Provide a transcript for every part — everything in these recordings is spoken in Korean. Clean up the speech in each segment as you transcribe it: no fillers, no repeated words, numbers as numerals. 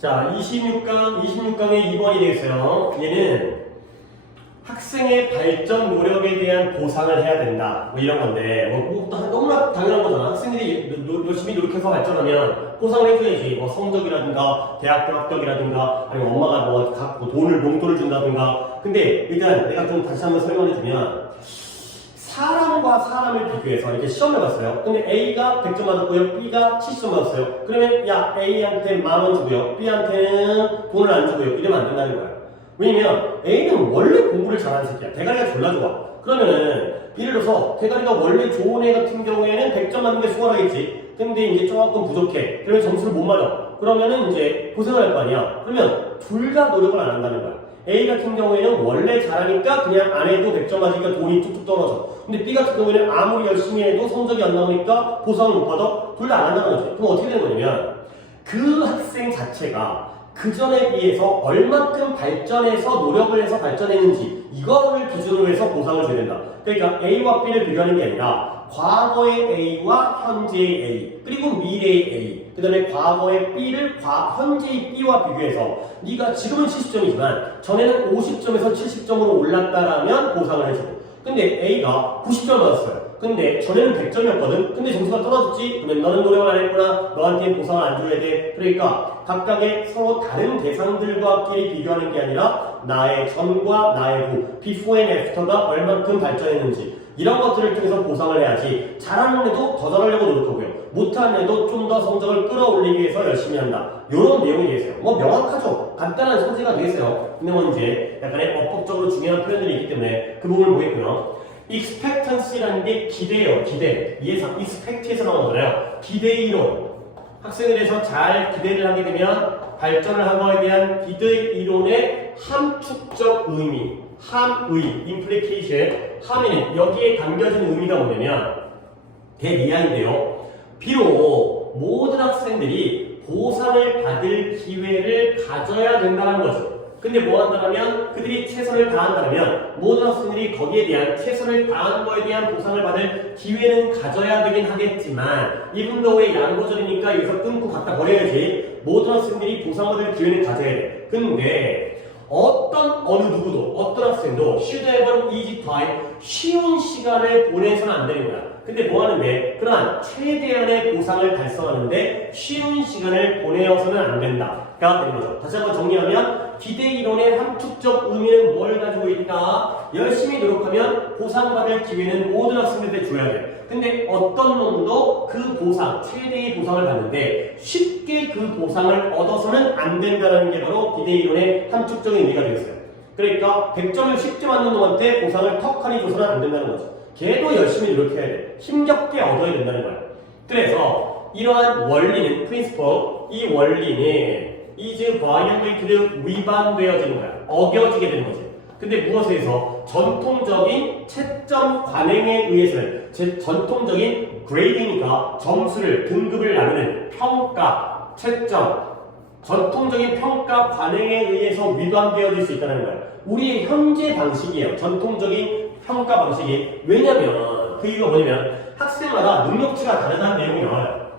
자, 26강의 2번이 되겠어요. 얘는 학생의 발전 노력에 대한 보상을 해야 된다. 뭐 이런 건데, 너무나 당연한 거잖아. 학생들이 열심히 노력해서 발전하면 보상을 해줘야지. 뭐 성적이라든가, 대학교 합격이라든가, 아니면 엄마가 뭐 갖고 용돈을 준다든가. 근데 일단 내가 좀 다시 한번 설명해주면, 사람과 사람을 비교해서 이렇게 시험을 봤어요. 근데 A가 100점 맞았고요. B가 70점 맞았어요. 그러면 야, A한테 10,000원 주고요. B한테는 돈을 안 주고요. 이러면 안 된다는 거야. 왜냐면 A는 원래 공부를 잘하는 새끼야. 대가리가 졸라 좋아. 그러면은 예를 들어서 대가리가 원래 좋은 애 같은 경우에는 100점 맞는 게 수월하겠지. 근데 이제 조금 부족해. 그러면 점수를 못 맞아. 그러면은 이제 고생을 할 거 아니야. 그러면 둘 다 노력을 안 한다는 거야. A 같은 경우에는 원래 잘하니까 그냥 안 해도 100점 맞으니까 돈이 뚝뚝 떨어져. 근데 B 같은 경우에는 아무리 열심히 해도 성적이 안 나오니까 보상을 못 받아. 둘 다 안 한다는 거지. 그럼 어떻게 되는 거냐면 그 학생 자체가 그 전에 비해서 얼마큼 발전해서 노력을 해서 발전했는지 이거를 기준으로 해서 보상을 줘야 된다. 그러니까 A와 B를 비교하는 게 아니라 과거의 A와 현재의 A 그리고 미래의 A 그 다음에 과거의 B를 현재의 B와 비교해서 네가 지금은 70점이지만 전에는 50점에서 70점으로 올랐다라면 보상을 해주고 근데 A가 90점 받았어요. 근데 전에는 100점이었거든. 근데 점수가 떨어졌지? 그러면 너는 노력을 안 했구나. 너한테는 보상을 안 줘야 돼. 그러니까 각각의 서로 다른 대상들과끼리 비교하는 게 아니라 나의 전과 나의 후, before and after가 얼만큼 발전했는지 이런 것들을 통해서 보상을 해야지. 잘하는 애도 더 잘하려고 노력하고요. 못하는 애도 좀 더 성적을 끌어올리기 위해서 열심히 한다. 이런 내용이 되겠어요. 뭐 명확하죠. 간단한 소재가 되겠어요. 근데 뭐 이제 약간의 어법적으로 중요한 표현들이 있기 때문에 그 부분을 보겠고요. expectancy라는 게 기대예요. 기대. 예상, expect에서 나온 거잖아요. 기대 이론. 학생들에서 잘 기대를 하게 되면 발전을 한 거에 대한 기대 이론의 함축적 의미, 함의, implication, 함에는 여기에 담겨진 의미가 뭐냐면 대미양인데요. 비록 모든 학생들이 보상을 받을 기회를 가져야 된다는 거죠. 근데 뭐 한다면 그들이 최선을 다한다면 모든 학생들이 거기에 대한 최선을 다한 거에 대한 보상을 받을 기회는 가져야 되긴 하겠지만 이분도의 양보절이니까 여기서 끊고 갖다 버려야지. 모든 학생들이 보상받을 기회는 가져야 돼. 근데 어느 누구도 어떤 학생도 should have an easy time 쉬운 시간을 보내서는 안 되는 거야. 근데 뭐 하는데 그러한 최대한의 보상을 달성하는데 쉬운 시간을 보내어서는 안 된다가 되는 거죠. 다시 한번 정리하면 기대 이론의 함축적 의미는 뭘 가지고 있다? 열심히 노력하면 보상받을 기회는 모든 학생들한테 줘야 돼. 근데 어떤 놈도 그 보상, 최대의 보상을 받는데 쉽게 그 보상을 얻어서는 안 된다는 게 바로 기대 이론의 함축적인 의미가 되겠어요. 그러니까 100점을 쉽게 맞는 놈한테 보상을 턱하니 줘서는 안 된다는 거죠. 걔도 열심히 노력해야 돼. 힘겹게 얻어야 된다는 거야. 그래서 이러한 원리는, principle, 이 원리는 is violated, 위반되어지는 거야. 어겨지게 되는 거지. 근데 무엇에 의해서? 전통적인 채점 관행에 의해서는 전통적인 grading이니까 점수를, 등급을 나누는 평가, 채점, 전통적인 평가 관행에 의해서 위반되어질 수 있다는 거야. 우리의 현재 방식이에요. 전통적인 평가 방식이. 왜냐면 그 이유가 뭐냐면 학생마다 능력치가 다르다는 내용이 나와요.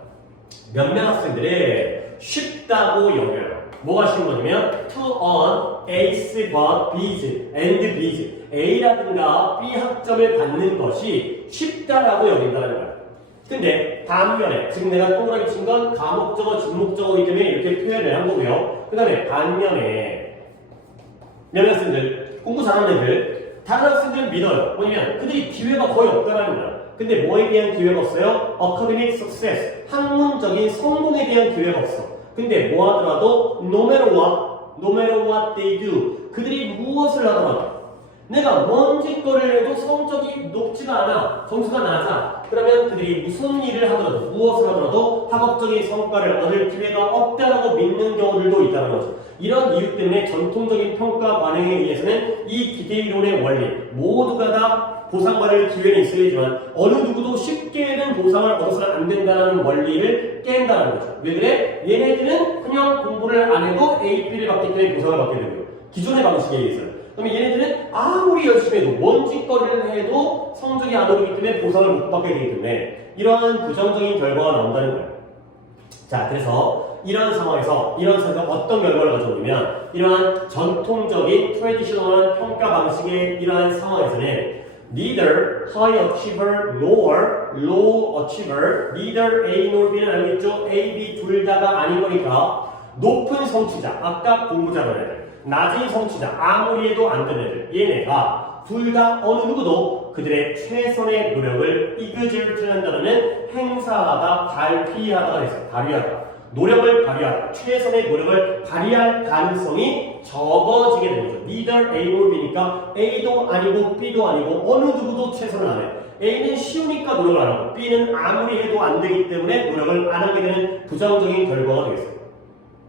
몇몇 학생들이 쉽다고 여겨요. 뭐가 쉬운 거냐면 to earn A's but B's and B's A라든가 B 학점을 받는 것이 쉽다라고 여긴다는 거야. 근데 반면에 지금 내가 동그라미 친 건 가목적어, 진목적어이기 때문에 이렇게 표현을 한 거고요. 그 다음에 반면에 몇몇 학생들, 공부 잘하는 애들 다른 학생들은 믿어요. 뭐냐면 그들이 기회가 거의 없다라는 거야. 근데 뭐에 대한 기회가 없어요? academic success, 학문적인 성공에 대한 기회가 없어. 근데 뭐 하더라도 no matter what they do, 그들이 무엇을 하더라도 내가 뭔 짓거리를 해도 성적이 높지가 않아, 점수가 낮아. 그러면 그들이 무슨 일을 하더라도, 무엇을 하더라도 학업적인 성과를 얻을 기회가 없다라고 믿는 경우들도 있다는 거죠. 이런 이유 때문에 전통적인 평가 관행에 의해서는 이 기대 이론의 원리, 모두가 다 보상받을 기회는 있어야지만 어느 누구도 쉽게는 보상을 얻어서는 안 된다는 원리를 깬다는 거죠. 왜 그래? 얘네들은 그냥 공부를 안 해도 AP를 받기 때문에 보상을 받게 되는 거예요. 기존의 방식에 의해서는. 그러면 얘네들은 아무리 열심히 해도 뭔 짓거리를 해도 성적이 안 오르기 때문에 보상을 못 받게 되기 때문에 이러한 부정적인 결과가 나온다는 거예요. 자, 그래서 이런 상황에서 어떤 결과를 가져오냐면 이러한 전통적인 트래디셔널한 평가 방식의 이러한 상황에서는 neither high achiever nor low achiever, neither A nor B는 알겠죠? A, B 둘 다가 아닌 거니까 높은 성취자, 아까 공부 잘하는 애들, 낮은 성취자, 아무리 해도 안 되는 애들, 얘네가 둘 다 어느 누구도 그들의 최선의 노력을 exert라는 단어는 행사하다, 발휘하다가 됐어요. 발휘하다. 노력을 발휘하다. 최선의 노력을 발휘할 가능성이 적어지게 되는 거죠. neither A nor B니까 A도 아니고 B도 아니고 어느 누구도 최선을 안 해. A는 쉬우니까 노력을 안 하고 B는 아무리 해도 안 되기 때문에 노력을 안 하게 되는 부정적인 결과가 되겠어요.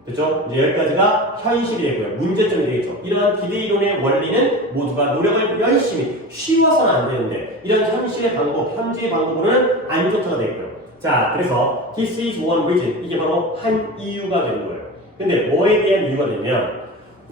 그렇죠? 이제 여기까지가 현실이 되고요. 문제점이 되겠죠. 이러한 기대 이론의 원리는 모두가 노력을 열심히 쉬워서는 안 되는데 이런 현실의 방법, 현재의 방법으로는 안 좋다가 되고요. 자, 그래서 this is one reason. 이게 바로 한 이유가 되는 거예요. 근데 뭐에 대한 이유가 되냐면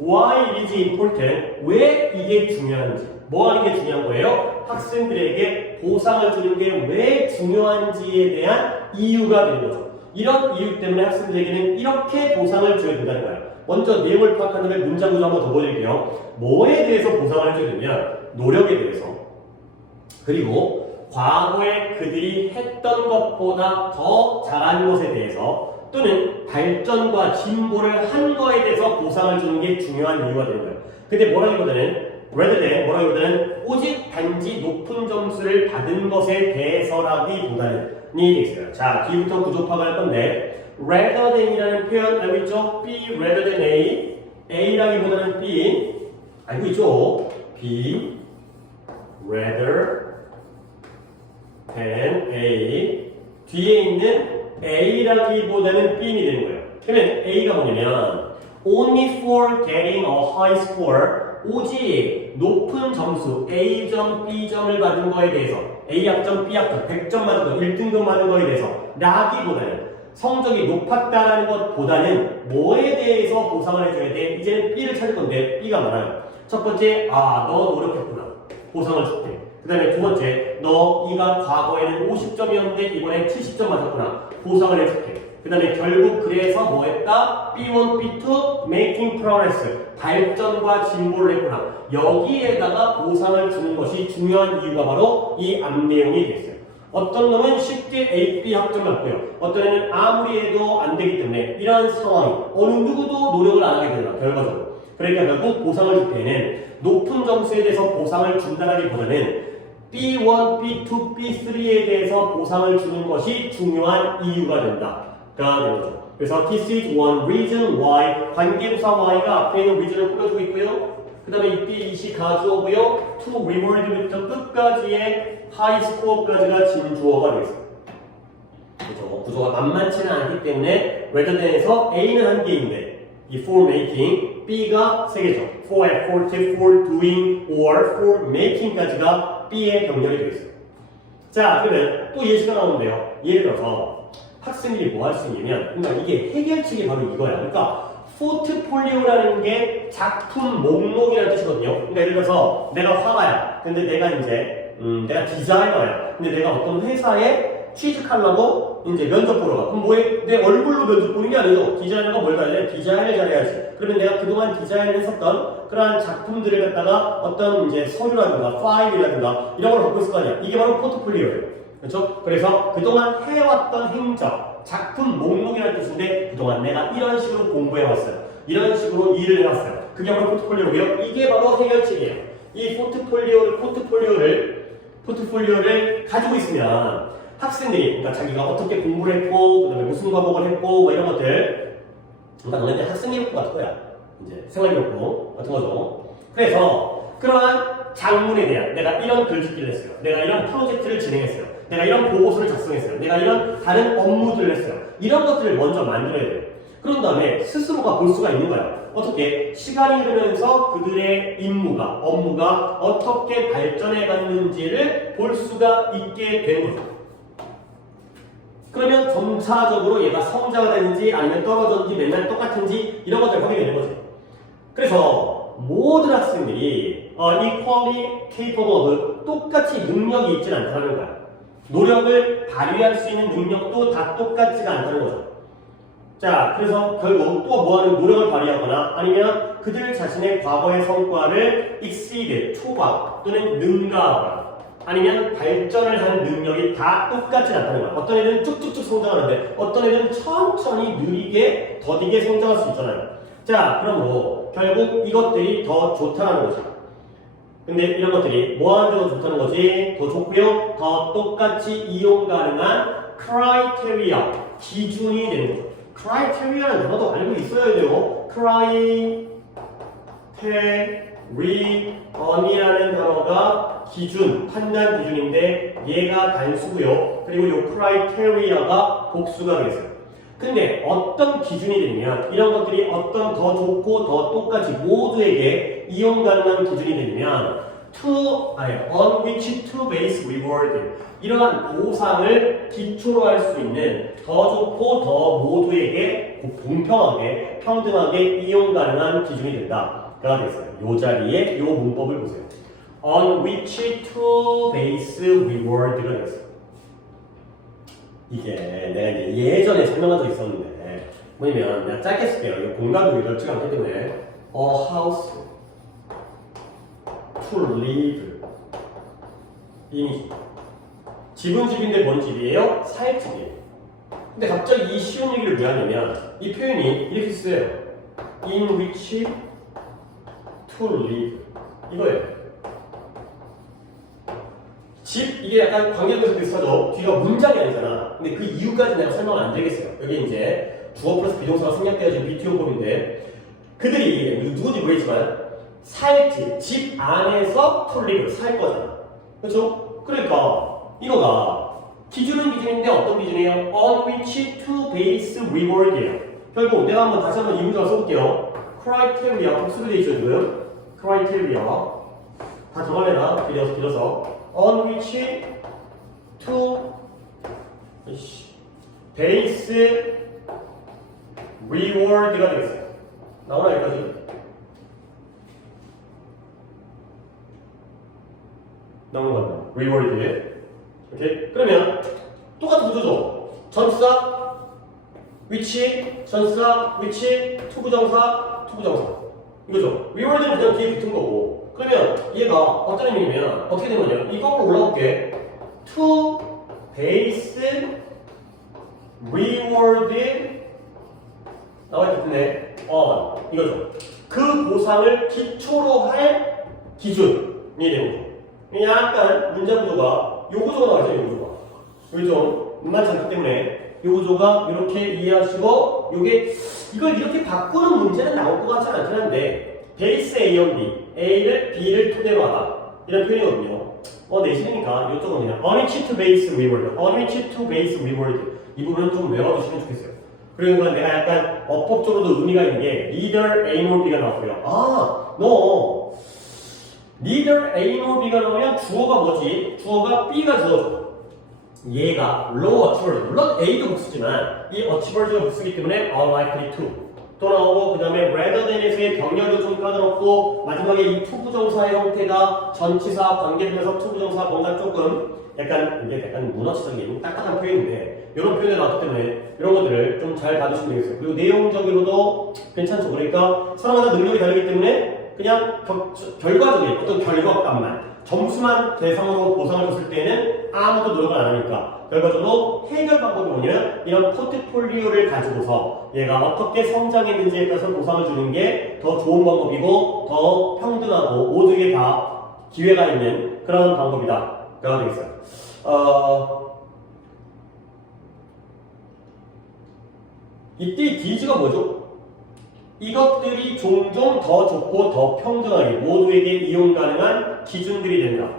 why it is important. 왜 이게 중요한지. 뭐 하는 게 중요한 거예요? 학생들에게 보상을 주는 게 왜 중요한지에 대한 이유가 되는 거죠. 이런 이유 때문에 학생들에게는 이렇게 보상을 줘야 된다는 거예요. 먼저 내용을 파악한 다음에 문장 구조 한번 더 보여드릴게요. 뭐에 대해서 보상을 해줘야 되냐면 노력에 대해서, 그리고 과거에 그들이 했던 것보다 더 잘한 것에 대해서, 또는 발전과 진보를 한 거에 대해서 보상을 주는 게 중요한 이유가 되는 거예요. 근데 뭐라기보다는 뭐라기보다는 오직 단지 높은 점수를 받은 것에 대해서라기보다는 이 있어요. 자, 뒤부터 구조 파악을 할 건데 rather than이라는 표현 알고 있죠? B rather than A, A라기보다는 B 알고 있죠? B rather than A 뒤에 있는 A라기보다는 B이 되는 거예요. 그러면 A가 뭐냐면 only for getting a high score, 오직 높은 점수 A점, B점을 받은 거에 대해서 A 학점, B 학점, 100점 맞은 거, 1등급 맞은 거에 대해서 라기보다는 성적이 높았다는 것보다는 뭐에 대해서 보상을 해줘야 돼? 이제는 B를 찾을 건데 B가 많아요. 첫 번째, 너 노력했구나. 보상을 줄게. 그 다음에 두 번째, 네가 과거에는 50점이었는데 이번에 70점 맞았구나. 보상을 해줄게. 그 다음에 결국 그래서 뭐 했다? B1, B2, making progress. 발전과 진보를 했구나. 여기에다가 보상을 주는 것이 중요한 이유가 바로 이 앞 내용이 되겠어요. 어떤 놈은 쉽게 A, B 학점 맞고요. 어떤 애는 아무리 해도 안 되기 때문에 이러한 상황이 어느 누구도 노력을 안 하게 되나 결과적으로. 그러니까 결국 보상을 줄 때는 높은 점수에 대해서 보상을 준다라기보다는 B1, B2, B3에 대해서 보상을 주는 것이 중요한 이유가 된다. 가 되는 거죠. 그래서 this is one reason why, 관계부사 y가 앞에 있는 reason을 꾸며주고 있고요. 그 다음에 이때 이시 가주어고요. to reward부터 끝까지의 high score까지가 진주어가 되겠습니다. 그렇죠. 구조가 만만치는 않기 때문에 rather than에서 A는 한 개인데 이 for making, B가 세 개죠. for effort, for doing, or for making까지가 B의 병렬이 되겠습니다. 자, 그러면 또 예시가 나오는데요. 예를 들어서 학생들이 뭐 할 수 있냐면, 그러니까 이게 해결책이 바로 이거야. 그러니까 포트폴리오라는 게 작품 목록이라는 뜻이거든요. 그러니까 예를 들어서 내가 화가야. 근데 내가 이제 내가 디자이너야. 근데 내가 어떤 회사에 취직하려고 이제 면접 보러 가. 그럼 뭐해? 내 얼굴로 면접 보는 게 아니죠. 디자이너가 뭘 잘해? 디자인을 잘해야지. 그러면 내가 그동안 디자인을 했었던 그러한 작품들을 갖다가 어떤 이제 서류라든가 파일이라든가 이런 걸 갖고 있을 거 아니야. 이게 바로 포트폴리오예요. 그렇죠? 그래서 그동안 해왔던 행적, 작품 목록이라는 뜻인데 그동안 내가 이런 식으로 공부해왔어요. 이런 식으로 일을 해왔어요. 그게 바로 포트폴리오고요. 이게 바로 해결책이에요. 이 포트폴리오를 가지고 있으면 학생들이, 그러니까 자기가 어떻게 공부를 했고, 그 다음에 무슨 과목을 했고, 뭐 이런 것들, 그러니까 너네들 학생기록부 같은 거야. 이제 생활기록부 같은 거죠. 그래서 그러한 장문에 대한, 내가 이런 글짓기를 했어요. 내가 이런 프로젝트를 진행했어요. 내가 이런 보고서를 작성했어요. 내가 이런 다른 업무들을 했어요. 이런 것들을 먼저 만들어야 돼요. 그런 다음에 스스로가 볼 수가 있는 거야. 어떻게 시간이 흐르면서 그들의 업무가 어떻게 발전해 갔는지를 볼 수가 있게 되는 거죠. 그러면 점차적으로 얘가 성장을 했는지 아니면 떨어졌는지 맨날 똑같은지 이런 것들을 확인해 되는 거죠. 그래서 모든 학생들이 equally capable of 똑같이 능력이 있지는 않다는 거야. 노력을 발휘할 수 있는 능력도 다 똑같지가 않다는 거죠. 자, 그래서 결국 또 뭐하는 노력을 발휘하거나 아니면 그들 자신의 과거의 성과를 exceed, 초과 또는 능가하거나 아니면 발전을 하는 능력이 다 똑같이 나타나는 거야. 어떤 애들은 쭉쭉쭉 성장하는데 어떤 애들은 천천히 느리게 더디게 성장할 수 있잖아요. 자, 그러므로 결국 이것들이 더 좋다는 거죠. 근데 이런 것들이 뭐하는 데 더 좋다는 거지? 더 좋고요. 더 똑같이 이용 가능한 criteria, 기준이 되는 거죠. criteria는 단어도 알고 있어야 돼요. criterion 이라는 단어가 기준, 판단 기준인데 얘가 단수고요. 그리고 이 criteria가 복수가 되겠어요. 근데 어떤 기준이 되면 이런 것들이 어떤 더 좋고 더 똑같이 모두에게 이용 가능한 기준이 되면 on which to base reward 이러한 보상을 기초로 할 수 있는 더 좋고 더 모두에게 공평하게 평등하게 이용 가능한 기준이 된다가 되겠어요. 이 자리에 이 문법을 보세요. on which to base reward가 되겠어요. 이게 내가 이제 예전에 설명한 적 있었는데 뭐냐면 내가 짧게 쓸게요. 이거 공간도 넓지가 않기 때문에 a house to live 이미지 집은 집인데 뭔 집이에요? 살 집이에요. 근데 갑자기 이 쉬운 얘기를 왜 하냐면 이 표현이 이렇게 쓰여요. in which to live 이거예요. 집 이게 약간 관계대명사 비슷하죠. 뒤가 문장이 아니잖아. 근데 그 이유까지 내가 설명을 안 드리겠어요. 여기 이제 주어 플러스 비동사가 생략되어진 BTO법인데 그들이 누군지 모르겠지만 살 집 안에서 to live 살 거잖아. 그렇죠? 그러니까 이거가 기준은 기준인데 어떤 기준이에요? on which to base reward이에요. 결국 내가 다시 한번 이 문장을 써볼게요. criteria 복수가 되어 있죠 지금. criteria 다 적어내라. 길어서 on which to base reward가 되겠어요. 나오나 여기까지? 나오는 거 같나요? reward. 오케이? 그러면 똑같은 구조죠. 전치사 which, 전치사 which, 투부정사, 투부정사 이거죠. reward는 그냥 뒤에 붙은 거고 그러면 얘가 어떤 의미냐면 어떻게 된 거냐 이거로 올라올게 to base reward 나와있겠네 on 이거죠. 그 보상을 기초로 할 기준이 되는 거죠. 약간 문장 구조가 요 구조가 나와있죠. 요 구조가 여기 좀 만만치 않기 때문에 요 구조가 이렇게 이해하시고 요게 이걸 이렇게 바꾸는 문제는 나올 것 같지는 않긴 한데 베이스 A형 B, A를 B를 토대로 하다 이런 표현이거든요. 내시니까 이쪽은 그냥 on which to base reward, on which to base reward 이 부분은 좀 외워두시면 좋겠어요. 그러니까 내가 약간 어법적으로도 의미가 있는 게 neither A nor B가 나왔고요. 너 neither A nor B가 나오면 주어가 뭐지? 주어가 B가 주어져. 얘가 low achievers, 물론 A도 복수지만 이 achievers가 복수기 때문에 unlikely to 또 나오고 그 다음에 rather than에서의 병렬도 좀 까다롭고 마지막에 이 투부정사의 형태가 전치사, 관계대명사, 투부정사 뭔가 조금 약간 이게 약간 문어치적인 딱딱한 표현인데 이런 표현이 나왔기 때문에 이런 것들을 좀 잘 봐주시면 되겠어요. 그리고 내용적으로도 괜찮죠. 그러니까 사람마다 능력이 다르기 때문에 그냥 결과적인 어떤 결과값만 점수만 대상으로 보상을 줬을 때는 아무도 노력을 안 하니까 결과적으로 해결 방법이 뭐냐면 이런 포트폴리오를 가지고서 얘가 어떻게 성장했는지에 따라서 보상을 주는 게 더 좋은 방법이고 더 평등하고 모두에게 다 기회가 있는 그런 방법이다 가 되겠어요. 이때 DG가 뭐죠? 이것들이 종종 더 좋고 더 평등하게 모두에게 이용 가능한 기준들이 된다.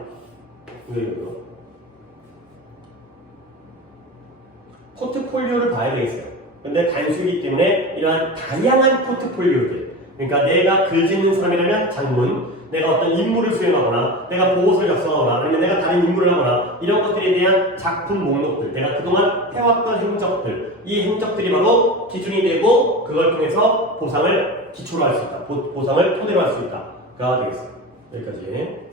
포트폴리오를 봐야 되겠어요. 근데 단수이기 때문에 이러한 다양한 포트폴리오들 그러니까 내가 글 짓는 사람이라면 장문 내가 어떤 임무를 수행하거나 내가 보고서를 작성하거나 아니면 내가 다른 임무를 하거나 이런 것들에 대한 작품 목록들 내가 그동안 해왔던 행적들 이 행적들이 바로 기준이 되고 그걸 통해서 보상을 기초로 할 수 있다. 보상을 토대로 할 수 있다가 되겠어요. 여기까지.